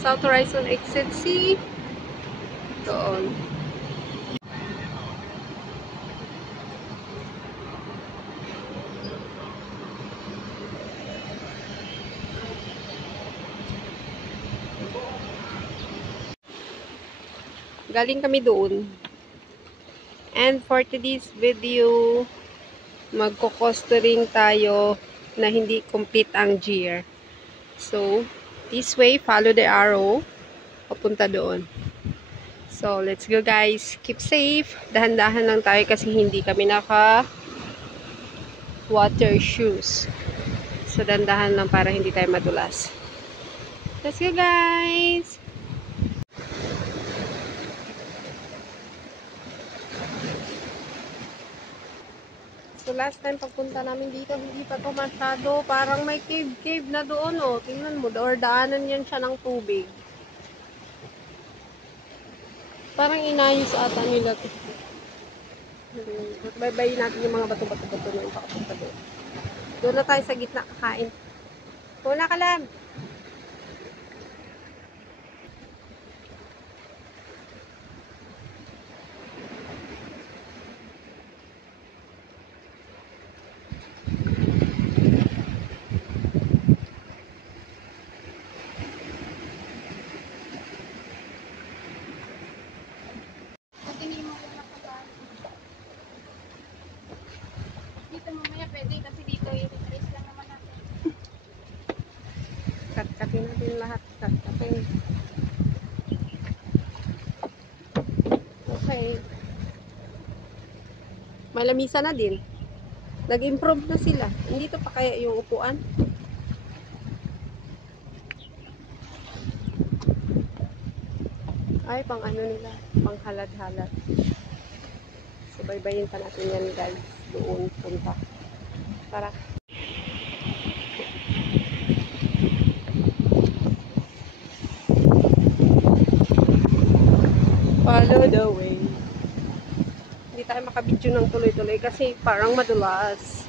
South Horizon Exit C. Doon. Galing kami doon. And for today's video, magko-costering tayo na hindi complete ang gear. So, this way, follow the arrow, papunta doon. So, let's go guys. Keep safe. Dahan-dahan lang tayo kasi hindi kami naka water shoes. So, dahan-dahan lang para hindi tayo madulas. Let's go guys! So, last time pagpunta namin dito, hindi pa to masyado. Parang may cave-cave na doon, oh. Tingnan mo, or daanan yan siya ng tubig. Parang inayos ata nila to. Bye-bye natin yung mga bato-bato-bato na yung pakapunta doon. Doon na tayo sa gitna kakain. Una ka lang! Kat-katin natin lahat. Kat-katin. Okay. Malamisa na din. Nag-improve na sila. Hindi to pa kaya yung upuan. Ay, pang ano nila. Pang halad-halad. So, baybayin pa natin yan guys. Doon punta. Tara. Follow the way. Hindi tayo makabidyo ng tuloy-tuloy kasi parang madulas.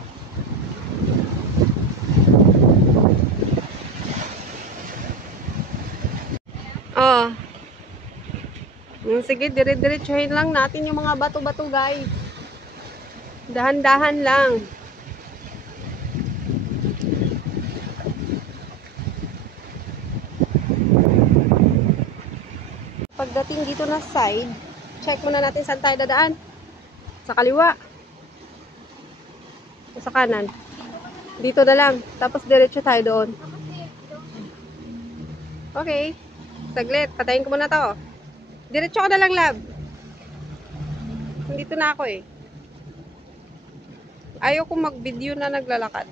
Oh. Sige, dire-diretsuhin lang natin yung mga bato-bato guys. Dahan-dahan lang. Pagdating dito na side, check muna natin saan tayo dadaan. Sa kaliwa. O sa kanan. Dito na lang. Tapos diretso tayo doon. Okay. Saglit. Patayin ko muna to. Diretso ko na lang, lab. Dito na ako eh. Ayaw ko mag-video na naglalakad.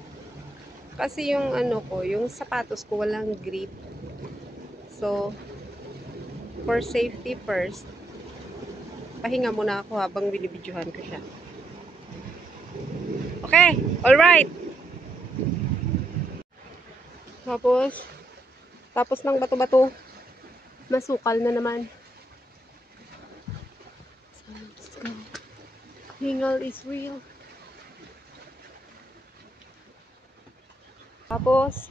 Kasi yung ano ko, yung sapatos ko walang grip. So, for safety first, pahinga muna ako habang binibidyohan ko siya. Okay, alright. Tapos ng bato-bato, masukal na naman. So, let's go. Hingal is real. Tapos,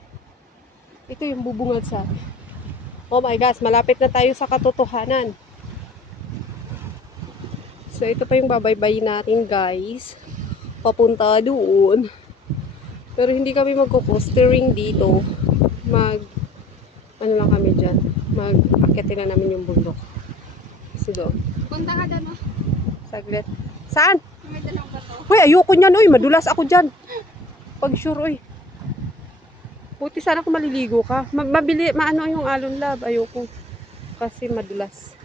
ito yung bubungad sa akin. Oh my gosh, malapit na tayo sa katotohanan. So, ito pa yung babaybayin natin, guys. Papunta doon. Pero hindi kami magko-coastering dito. Ano lang kami dyan. Mag-akyatin na namin yung bundok. So, doon. Punta ka doon, oh. Saglit. Saan? May dalawang bato. Uy, ayoko nyan, uy. Madulas ako dyan. Pag sure, uy. Buti sana kung maliligo ka. Maano yung alon, lab. Ayoko. Kasi madulas.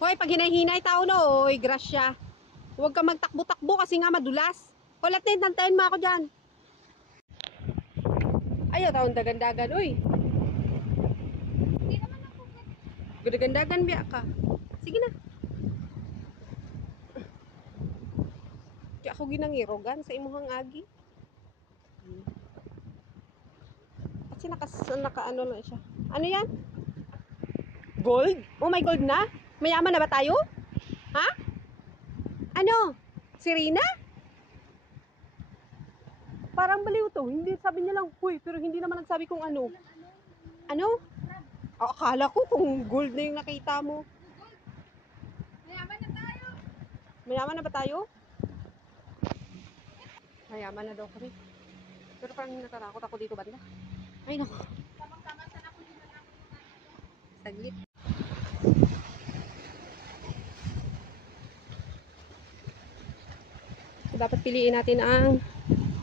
Hoy, pag hinay-hinay tao no, oy, grasya. Huwag ka magtakbo-takbo kasi nga madulas. Kulat na yun, tantayin mo ako dyan. Ayaw, taon dagan-dagan, uy. Hindi naman ako. Dagan-dagan biya ka. Sige na. Di ako ginangirogan sa imuhang agi. Kasi naka-ano lang siya. Ano yan? Gold? Oh, may gold na? Mayaman na ba tayo? Ha? Ano? Si Rina? Parang baliw to. Hindi, sabi niya lang, huy, pero hindi naman nagsabi kung ano. Ano? Akala ko kung gold na yung nakita mo. Mayaman na tayo. Mayaman na ba tayo? Mayaman na daw kami. Pero parang natatakot ako dito banda. Ay naku, Tamang-tama sana ako yung malaki. saglit. So, dapat piliin natin ang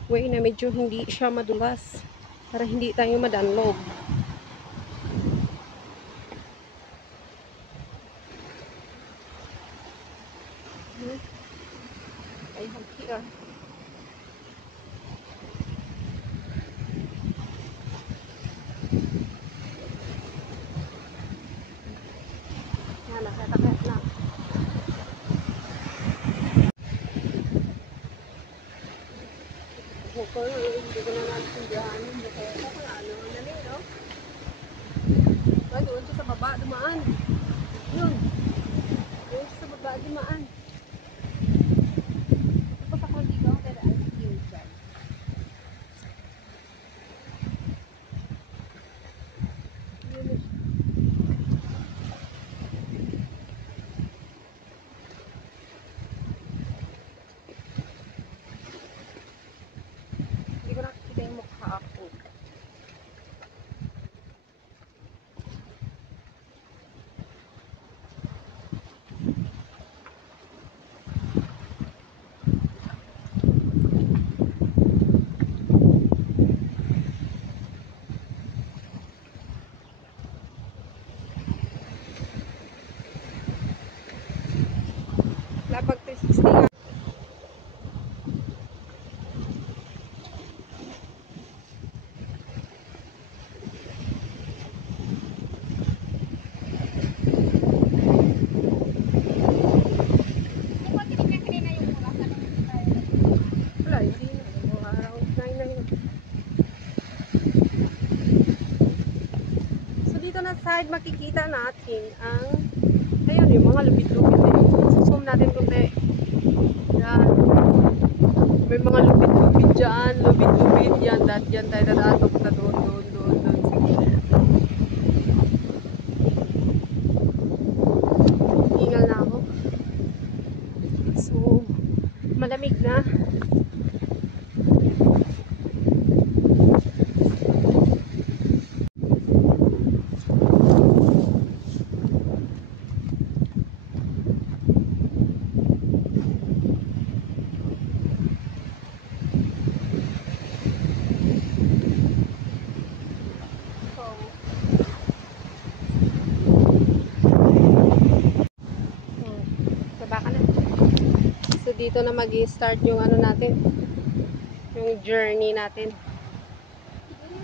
way na medyo hindi siya madulas para hindi tayo madanlog. I have here. Yan, nakatakot na. Hindi ko na natindihan. Hindi ko kung ano. Naling, no? Doon siya sa baba, dumaan. Yun. Doon siya sa baba, dumaan. Tapos ako dito, pero I'm here dyan. Yun na siya. Hindi ko nakikita yung mukha ako. Lapag 360 nga. Kung ba't tinignan kanina yung oras, anong tayo? Wala, hindi na. Mga around 9 na yun. So, dito na side, makikita natin ang, ayun, yung mga lupit-lupit na yun. Zoom natin kunti. Yan. May mga lupit-lupit dyan, lupit-lupit yan. Dahil dyan tayo natatok na doon. Sige. Hingal na ako. So, malamig na. So, baba ka na. So, dito na mag-start yung ano natin. Yung journey natin.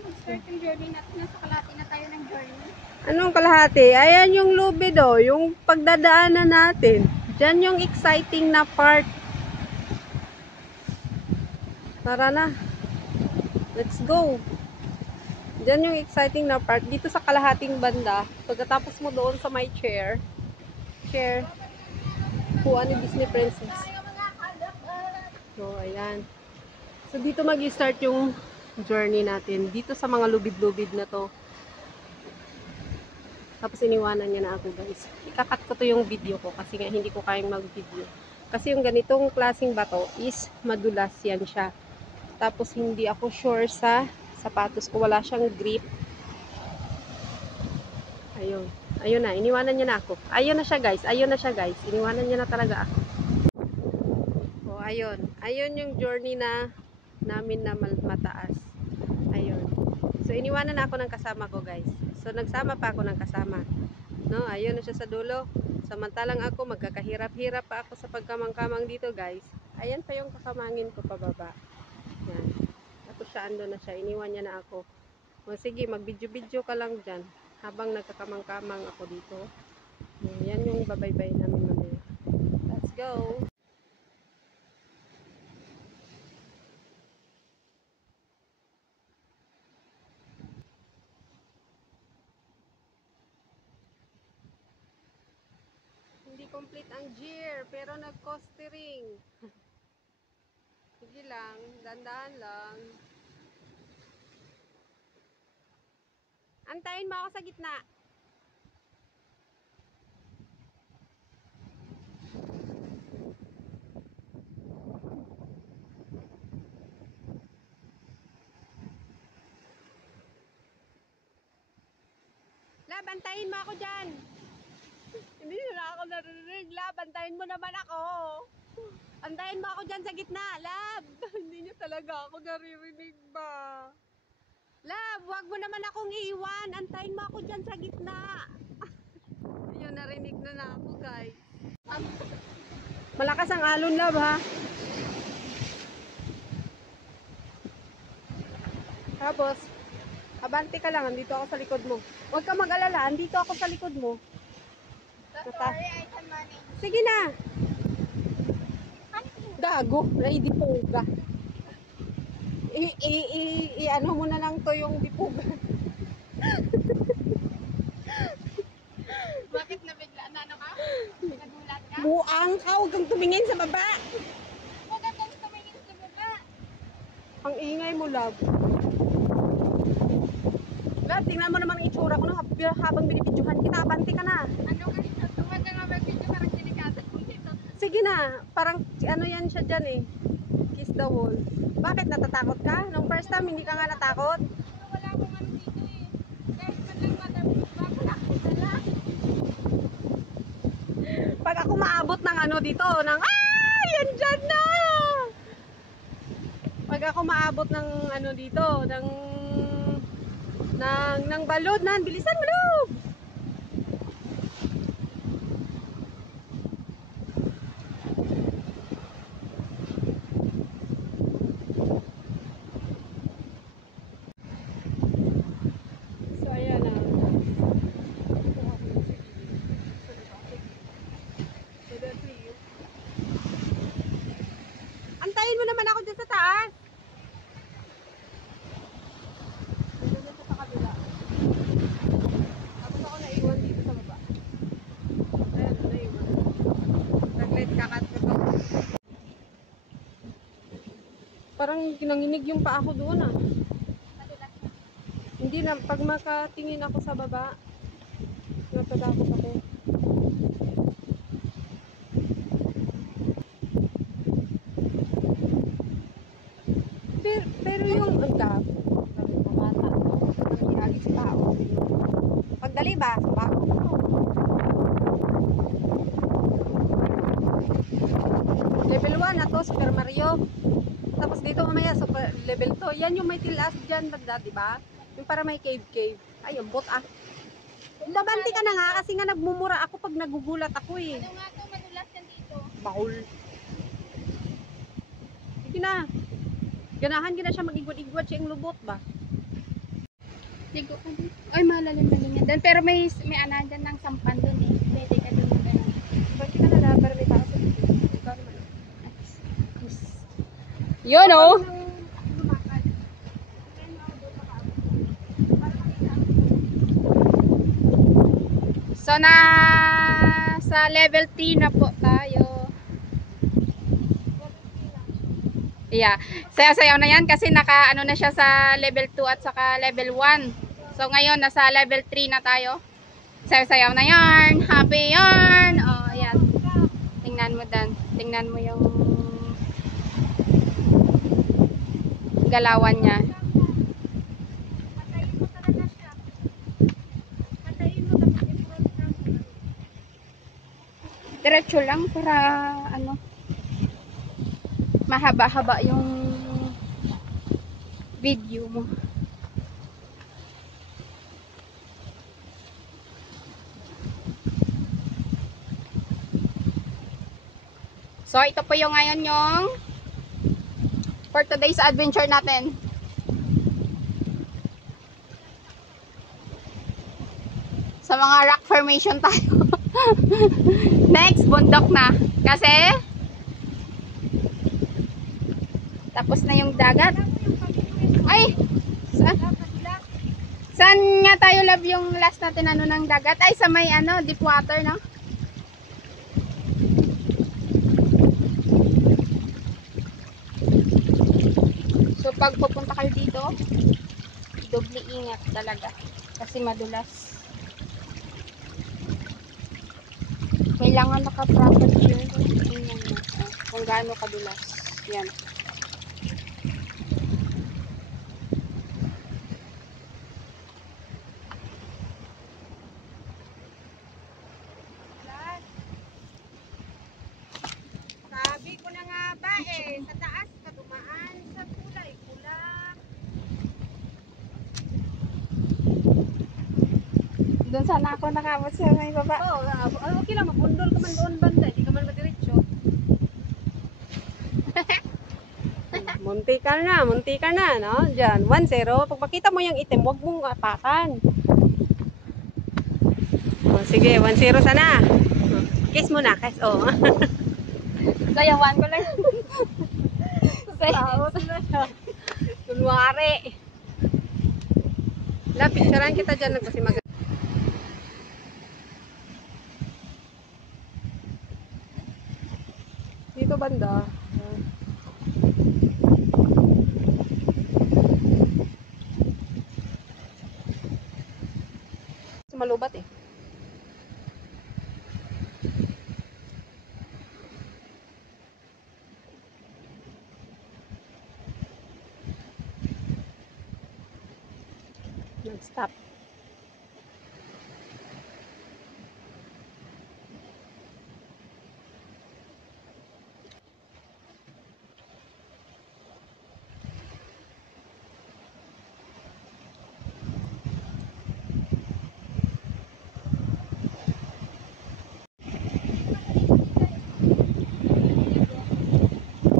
Mag-start yung journey natin. Nasa kalahati na tayo ng journey. Anong kalahati? Ayan yung lubid oh, yung pagdadaanan natin. Diyan yung exciting na part. Tara na. Let's go. Diyan yung exciting na part. Dito sa kalahating banda, pagkatapos mo doon sa my chair, kuha ni Disney Princess. So, ayan. So, dito mag-start yung journey natin. Dito sa mga lubid-lubid na to. Tapos iniwanan niya na ako, guys. Ikakat ko to yung video ko kasi nga hindi ko kayang mag-video. Kasi yung ganitong klaseng bato is madulas yan siya. Tapos hindi ako sure sa sapatos ko. Wala siyang grip. Ayun. Ayun na. Iniwanan niya na ako. Ayun na siya, guys. Ayun na siya, guys. Iniwanan niya na talaga ako. O, ayun. Ayun yung journey na namin na mataas. Ayun. So, iniwanan na ako ng kasama ko, guys. So, nagsama pa ako ng kasama. No, ayun na siya sa dulo. Samantalang ako, magkakahirap-hirap pa ako sa pagkamang-kamang dito, guys. Ayan pa yung kakamangin ko pababa. Yan. Tapos siya, ando na siya. Iniwan niya na ako. O, sige, mag-video-video ka lang dyan. Habang nagkakamang-kamang ako dito. Yan yung babaybay namin mamaya. Let's go! Hindi complete ang gear, pero nag-costering. Sige lang, dandahan lang. Antayin mo ako sa gitna. Lab, antayin mo ako dyan. Hindi na ako narinig. Lab, antayin mo naman ako. Antayin mo ako dyan sa gitna. Lab, hindi niyo talaga ako naririnig ba? Lab, wag mo naman akong iiwan. Antayin mo ako dyan sa gitna. Ayun, narinig na ako, guys. Malakas ang alon, Lab, ha? Tapos, abante ka lang, andito ako sa likod mo. Huwag ka mag-alala, andito ako sa likod mo. Don't worry, I can manage. Sige na. Gago, naidipuga. Ano mo na lang to yung dipuga. Bakit nabigla na ano ka? Nagulat ka? Buang ka, huwag kang tumingin sa baba. Bakit kang tumingin sa baba? Ang ingay mo, Love. Love, tingnan mo naman ang itsura ko no, habang binibidyohan kita. Abante ka na. Ano ka dito? Tuwag ka nga mag-video parang delikado kung dito. Sige na, parang ano yan siya dyan eh. Kiss the wall. Bakit natatakot ka? Nung first time, hindi ka nga natakot? Wala akong ano dito eh. Kahit man lang motherboard ba, wala akong dala. Pag ako maabot ng ano dito, ng yan dyan na! Pag ako maabot ng ano dito, ng balod na, bilisan mo, Love! So, ayan na. Antayin mo naman ako dyan sa taas. Dito na siya sa kabila. Tapos ako naiwan dito sa baba. Ayan, naiwan. Saglit, kakat ko to. Parang nanginig yung paa ko doon ah. Madulas na. Hindi na, pag makatingin ako sa baba, natatakot ako. Pero yung ang gago, sabi ko bata, nangyari sa tao. Pagdali ba? Sa bago ko. Level 1 na to, Super Mario. Tapos dito mamaya, super level 2. Yan yung may tilas dyan, banda, diba? Yung para may cave. Ay, ang bot ah. Labanti ka na nga kasi nga nagmumura ako pag nagugulat ako eh. Ano nga to, madulas yan dito. Baul. Sige na. Ganahan ka na siya mag-igwad-igwad siya yung lubot ba? Ligo ka dito. Ay, malalim yan doon. Pero may ana dyan ng sampan doon eh. Pwede ka doon mag ano. Ba't ka na lang, pero may tao sa dito. Ikaw naman. Yun oh! Lumakad. So na sa level 3 na po tayo. Yeah. Sayaw-sayaw na yan kasi naka ano na siya sa level 2 at saka level 1. So ngayon nasa level 3 na tayo. Sayaw-sayaw na yarn. Happy yarn. Oh, ayan. Tingnan mo dan. Tingnan mo yung galawan niya. Patayin mo talaga siya. Patayin mo tapos i-front na. Diretso lang para ano mahaba-haba yung video mo. So ito po yung ngayon yung for today's adventure natin. Sa mga rock formation tayo. Next, bundok na. Kasi tapos na yung dagat. Ay! Saan nga tayo love yung last natin ano ng dagat? Ay, sa may ano, deep water, no? pag pupunta kayo dito, doble ingat talaga. Kasi madulas. Kailangan naka-proper gear. Tingnan mo. Kung gaano kadulas. Yan. Sabi ko na nga ba sa taas ka dumaan, sa kulay pula. Doon sana ako nakabot sa may baba. Oo, okay lang, mapundol ka man doon banda, hindi ka man madiretso. Munti ka na, no? Diyan, 1-0. Pag makita mo yung itim, huwag mong apakan. Oh, sige, 1-0 sana. Kiss mo na, kiss. Oh. Sayawan ko lang. Tao na siya. Kunwari. Picturean kita dyan kasi mag... Dito banda. Malubat eh. Nag-stop.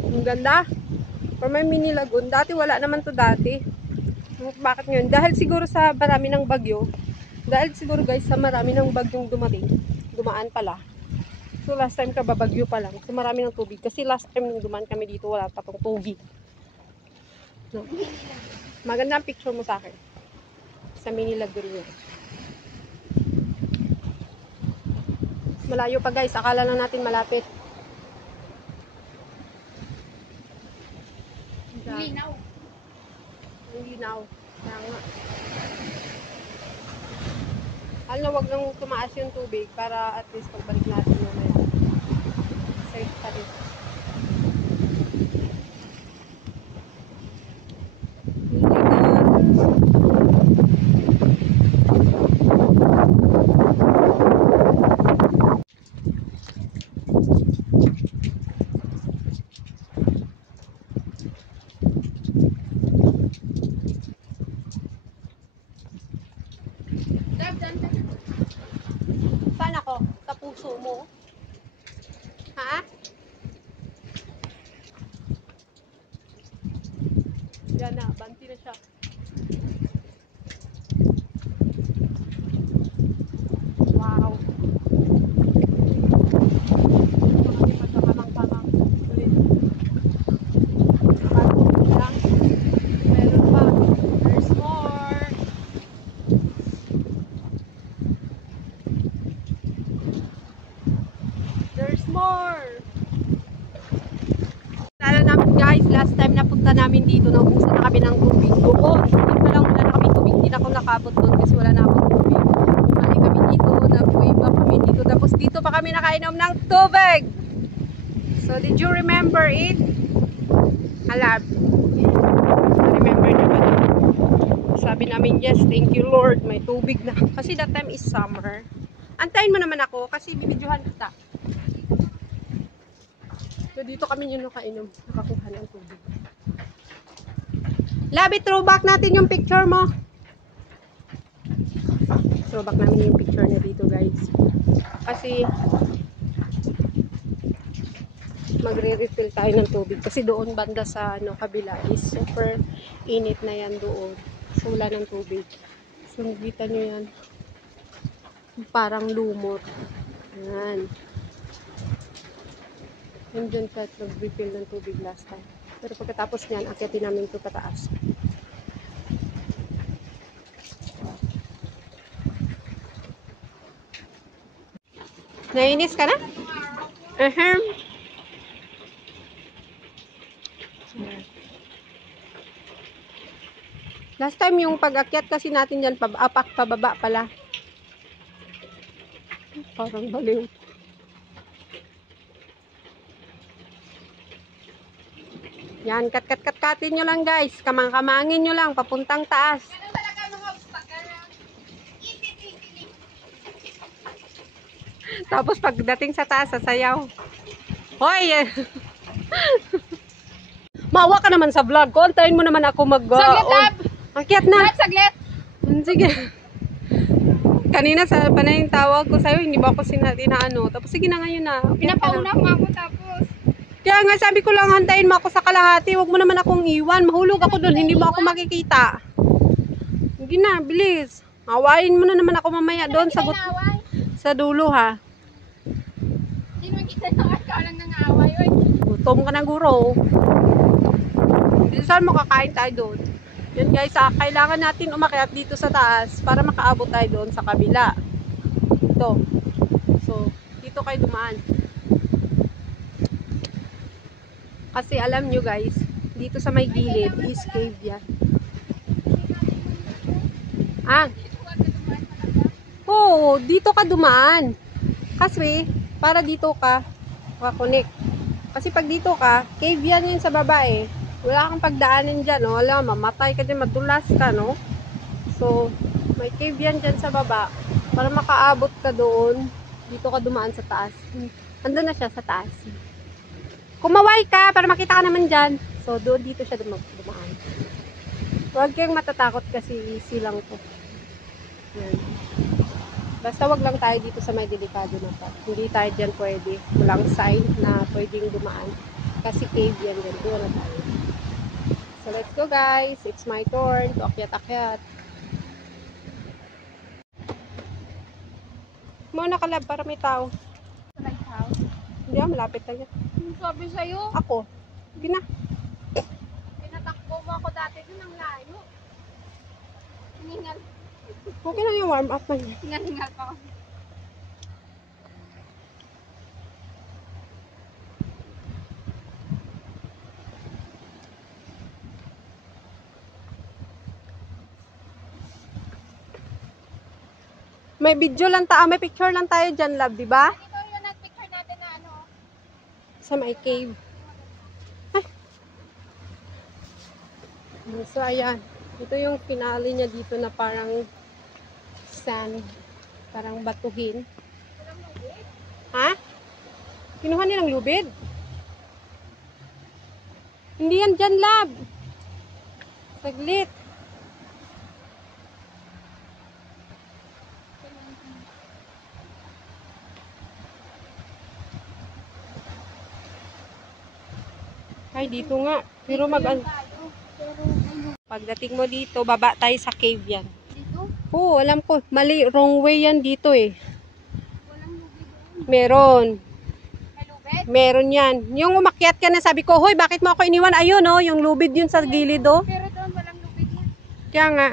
Ang ganda. Or may mini lagoon. Dati wala naman to dati. Bakit ngayon? Dahil siguro sa marami ng bagyo. Dahil siguro guys sa marami ng bagyong dumaan pala. So last time kababagyo pa lang. So marami ng tubig. Kasi last time nung dumaan kami dito wala pa tong tubig. No. Maganda ang picture mo sa akin. Sa mini lagoon. Malayo pa guys. Akala lang natin malapit. Linaw. Ang linaw. Kaya nga. Alam na wag nang tumaas yung tubig para at least pagbalik natin mamaya. Safe pa rin. Saan ako? Sa puso mo? Ha? Yan na, banti na siya. Wow. Marami pa siya kamang-kamang. Ulit. Bago lang. Meron pa. There's more. There's more. Lalo namin guys, last time napunta namin dito, naubusan na kami ng tubig. Doon, hindi pa lang wala na kami tubig. Hindi na ako nakabot doon kasi wala na akong tubig. Balik kami dito, nag-wave up kami dito. Tapos dito pa kami nakainom ng tubig. So, did you remember it? Halab. Remember na ba? Sabi namin, yes, thank you Lord, may tubig na. Kasi that time is summer. Antayin mo naman ako kasi bibidyohan kita. So, dito kami yung nakainom, nakakuha ng tubig. Labi, throwback natin yung picture mo. Throwback namin yung picture niya dito, guys. Kasi, magre-refill tayo ng tubig. Kasi doon banda sa kabila is super init na yan doon. So, wala ng tubig. So, nakita nyo yan. Parang lumot. Yan. Yung dyan sa nag-refill ng tubig last time. Pero pagkatapos niyan, akyatin namin ito pataas. Nainis ka na? Last time yung pag-akyat kasi natin dyan, pababa pala. Parang baliw. Yan, kat-kat-kat-katin nyo lang guys. Kamang-kamangin nyo lang, papuntang taas. Ganun talaga mga obstacle. Tapos pagdating sa taas, sasayaw. Hoy! Mawa ka naman sa vlog ko. Antayin mo naman ako Saglit, Lab! Akyat na. Saglit! Sige. Kanina sa panay yung tawag ko sa'yo, hindi ba ako sinaano. Tapos sige na ngayon na. Pinapauna mo ako tapos. Kaya nga sabi ko lang, hantayin mo ako sa kalahati. Huwag mo naman akong iwan. Mahulog ako doon. Hindi mo ako makikita. Sige na, bilis. Awayin mo na naman ako mamaya doon sa dulo ha. Hindi mo kita na ikaw lang nang-aaway. Gutom ka na guro. Saan mo kakain tayo doon? Yan guys, kailangan natin umakyat dito sa taas para makaabot tayo doon sa kabila. Ito. So, dito kayo dumaan. Kasi alam nyo guys, dito sa may gilid is cave yan. Oo, dito ka dumaan. Kasi, para dito ka makakonect. Kasi pag dito ka, cave yan yun sa baba eh. Wala kang pagdaanin dyan, no? Wala, mamatay ka dyan, madulas ka, no? So, may cave yan dyan sa baba. Para makaabot ka doon, dito ka dumaan sa taas. Andun na siya sa taas. Kumaway ka para makita ka naman dyan. So, doon dito siya dumaan. Huwag kayong matatakot kasi easy lang to. Yan. Basta wag lang tayo dito sa may delikado na pa. Hindi tayo dyan pwede. Walang sign na pwedeng dumaan. Kasi cave yan dyan. Doon na tayo. So, let's go guys. It's my turn to akyat-akyat. Muna kalab para may tao. Lighthouse. Hindi malapit na yan. Sabi sa'yo, Ako. Sige na. pinatakbo mo ako dati dun ang layo. Hiningal. Okay lang yung warm up na yun. Hingal pa ako. May video lang tayo, may picture lang tayo dyan, love, di ba? Ito yung nag-picture natin na ano. Sa may cave. Ay. So, ayan. Ito yung finale niya dito na parang sand. Parang batuhin. Ha? Kinuha nilang lubid? Hindi yan dyan, love. Saglit. Ay, dito nga. Pero pagdating mo dito, baba tayo sa cave yan. Dito? Oo, alam ko. Mali, wrong way yan dito eh. Walang lubid doon. Meron. May lubid? Meron yan. Yung umakyat ka na sabi ko, hoy, bakit mo ako iniwan? Ayun oh, yung lubid yun sa gilid oh. Pero doon walang lubid yan. Kaya nga.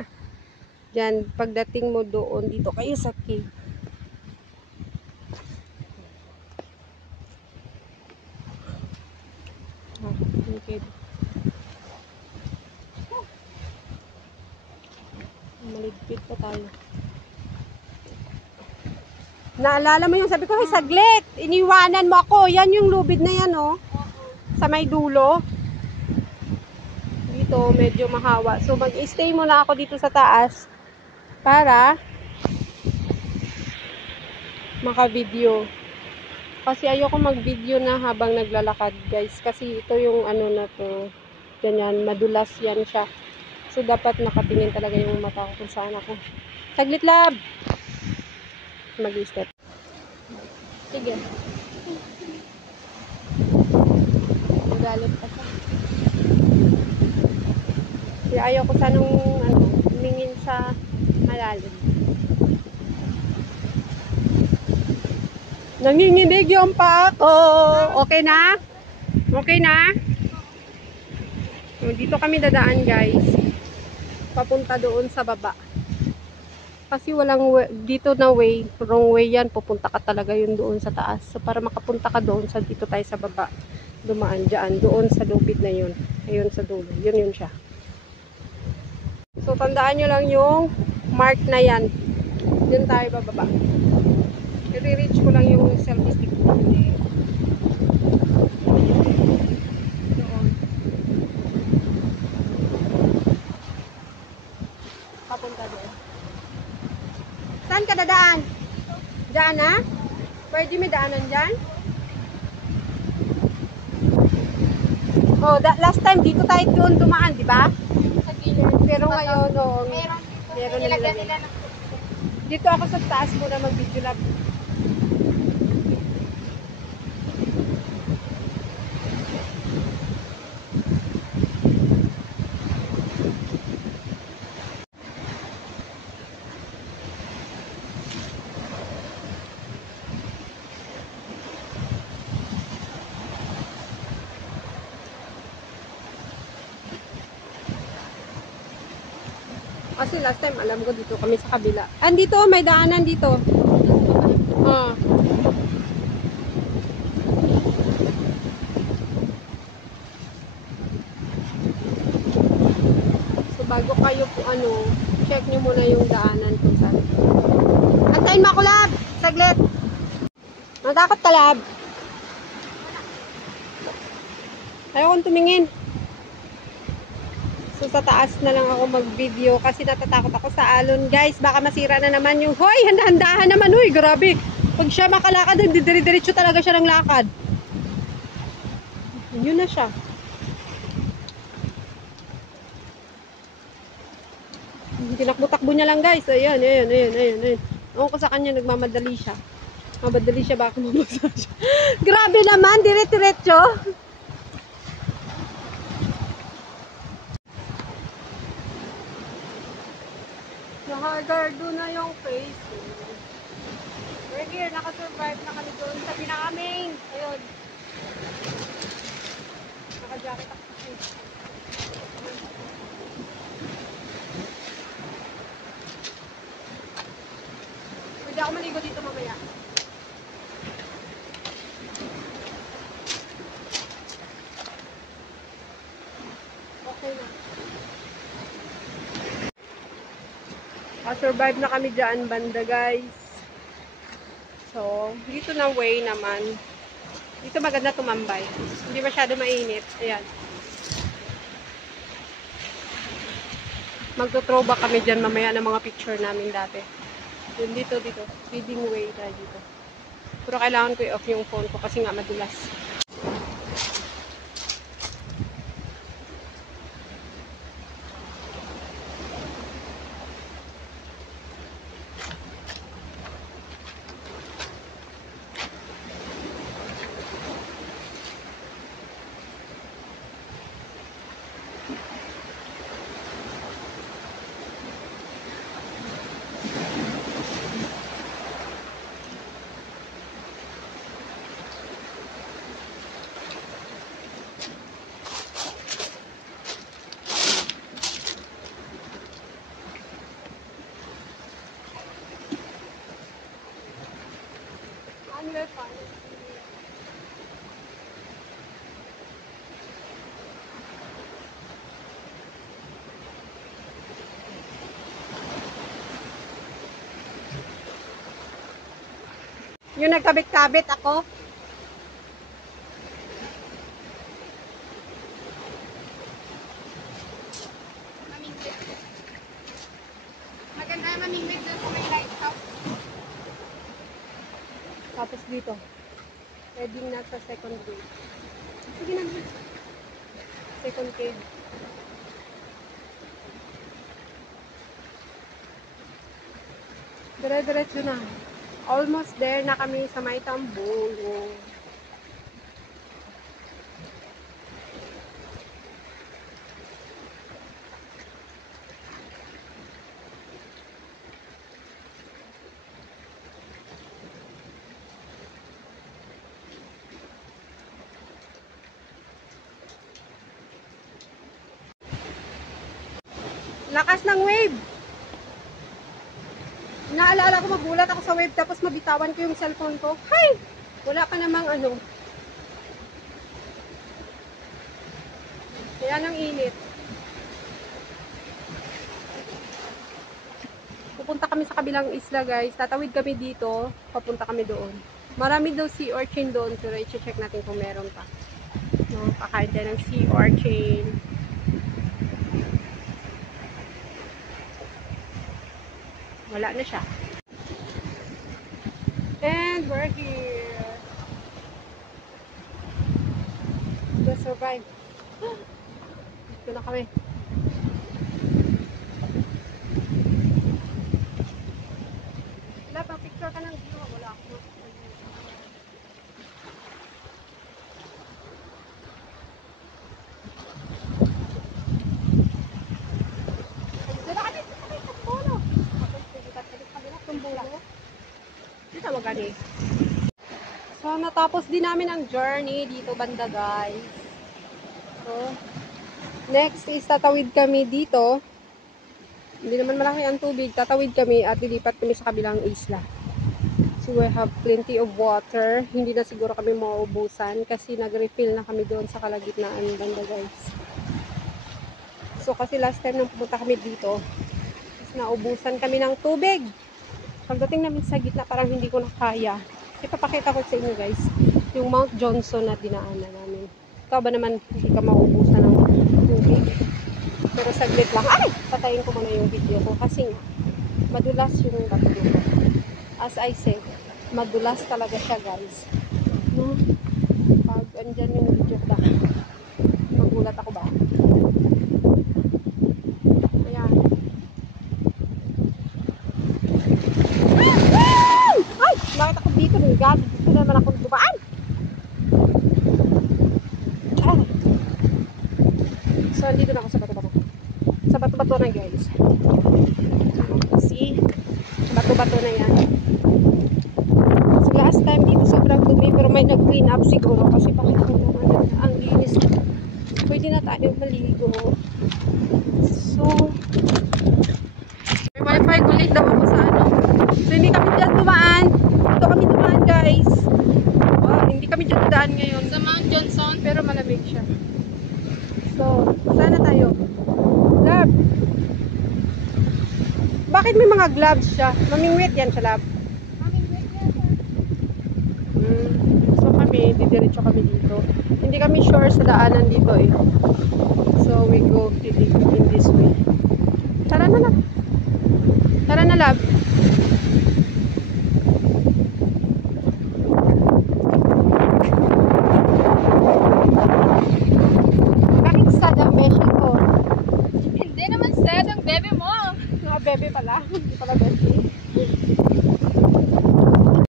Diyan, pagdating mo doon, dito kayo sa cave. Okay. Maligpit pa tayo. Naalala mo yung sabi ko, hey, saglit, iniwanan mo ako. Yan yung lubid na yan, oh. Sa may dulo. Dito, medyo mahawa. So, mag-stay muna ako dito sa taas para maka-video. Kasi ayoko mag-video na habang naglalakad, guys. Kasi ito yung ano na to. Ganyan, madulas yan siya. So, dapat nakatingin talaga yung mata ko kung saan ako. Saglit, lab! Mag-step. Sige. Magalit pa siya. Kaya ayoko sanang humingin sa malalim. Nanginginig yung pa ako. Okay na? Okay na? So, dito kami dadaan, guys. Papunta doon sa baba. Kasi walang way, dito na way, wrong way yan. Pupunta ka talaga yun doon sa taas. So, para makapunta ka doon, sa dito tayo sa baba. Dumaan dyan. Doon sa lubid na yun. Ayun sa dulo. Yun siya. So, tandaan nyo lang yung mark na yan. Doon tayo bababa. I-reach ko lang yung selfie stick ko. Doon. Papunta doon. Saan ka dadaan? Diyan na? Pwede may daanan dyan? Oh, last time dito tayo doon dumaan, di ba? Sa gilid. Pero ngayon, no, Meron meron na nilagyan nila. nila ng Dito ako sa taas muna mag-video lab. Kasi last time, alam ko dito kami sa kabila. Andito, may daanan dito. Oh. So, bago kayo po check nyo muna yung daanan kung saan. Antayin mo ako, Lab! Saglit! Natakot ka, Lab? Ayaw kong tumingin. So, sa taas na lang ako mag-video kasi natatakot ako sa alon. Guys, baka masira na naman yung... Hoy, handa-handahan naman. Hoy, grabe. Pag siya makalakad, dire-diretso talaga siya ng lakad. Yun na siya. Tinakbo-takbo niya lang, guys. Ayan. Ewan ko sa kanya, nagmamadali siya. Mamadali siya, baka mabasa siya. Grabe naman, dire-diretso. Nakagardo na yung face. We're here, nakasurvive na kami doon sa pinaka-main. Ayun. Naka-jacket ako kasi. Pwede ako maligo dito mamaya. Okay na. Survive na kami dyan banda, guys. So, dito na way naman. Dito maganda tumambay. Hindi masyado mainit. Ayan. Magto-throwback kami dyan mamaya ng mga picture namin dati. Yun dito. Feeding way tayo dito. Pero kailangan ko i-off yung phone ko kasi nga madulas. Yung nagkabit-kabit ako. mamingwit. Maganda mamingwit doon sa may lighthouse. Tapos dito. Pwedeng nasa second grade. Sige na. Second grade. Dire-diretso na. Almost there na kami sa may Tambulong. Lakas ng wave. Naalala ko, magulat ako sa wave tapos mabitawan ko yung cellphone ko. Hay! Wala pa namang ano. Kaya nang init. pupunta kami sa kabilang isla guys. Tatawid kami dito, papunta kami doon. Marami daw sea urchin doon, pero i-check natin kung meron pa. No, kakain tayo ng sea urchin. Wala na siya. And we're here. Let's survive. Dito na kami. Wala pa, picture ka ng view. Wala ako. Dito kami sa puno. Dito magani. So, natapos din namin ang journey dito banda guys. So, next is tatawid kami dito. Hindi naman malaki ang tubig. Tatawid kami at lilipat kami sa kabilang isla. So, we have plenty of water. Hindi na siguro kami mauubusan kasi nag-refill na kami doon sa kalagitnaan banda guys. So, kasi last time nung pumunta kami dito, naubusan kami ng tubig. Pagdating namin sa gitna, parang hindi ko na kaya. Ipapakita ko sa inyo guys, yung Mount Johnson na dinaanan namin. Ikaw ba naman hindi ka maubusan ng tubig? Pero saglit lang. Ay! Patayin ko muna yung video ko kasi nga, madulas yung bato dito. As I say, madulas talaga siya guys. No? Pag andyan yung video ka, magulat ako ba? Ayan. Ay! Bakit ako dito? Nagagad. Dito naman ako dumaan. Ah. So, dito na ako sa bato-bato. Sa bato-bato na guys. See? Bato-bato na yan. So, last time dito sobrang dumi pero may nag-clean up siguro kasi bakit ko naman ang linis. Pwede na tayo maligo. So, may wifi ulit daw ako sa ano. So, hindi kami dyan dumaan. Dito kami dumaan guys. Hindi kami dyan dumaan ngayon. Sa Mount Johnson. Pero malamig siya. So, sana tayo. Lab. Bakit may mga gloves siya? Mamingwit yan siya, lab. So kami, didiretso kami dito. Hindi kami sure sa daanan dito eh. So we go in this way. Tara na, lab. Tara na, lab. Bakit sad ang beshi ko? Hindi naman sad ang bebe mo. Mga bebe pala. Hindi pala beshi.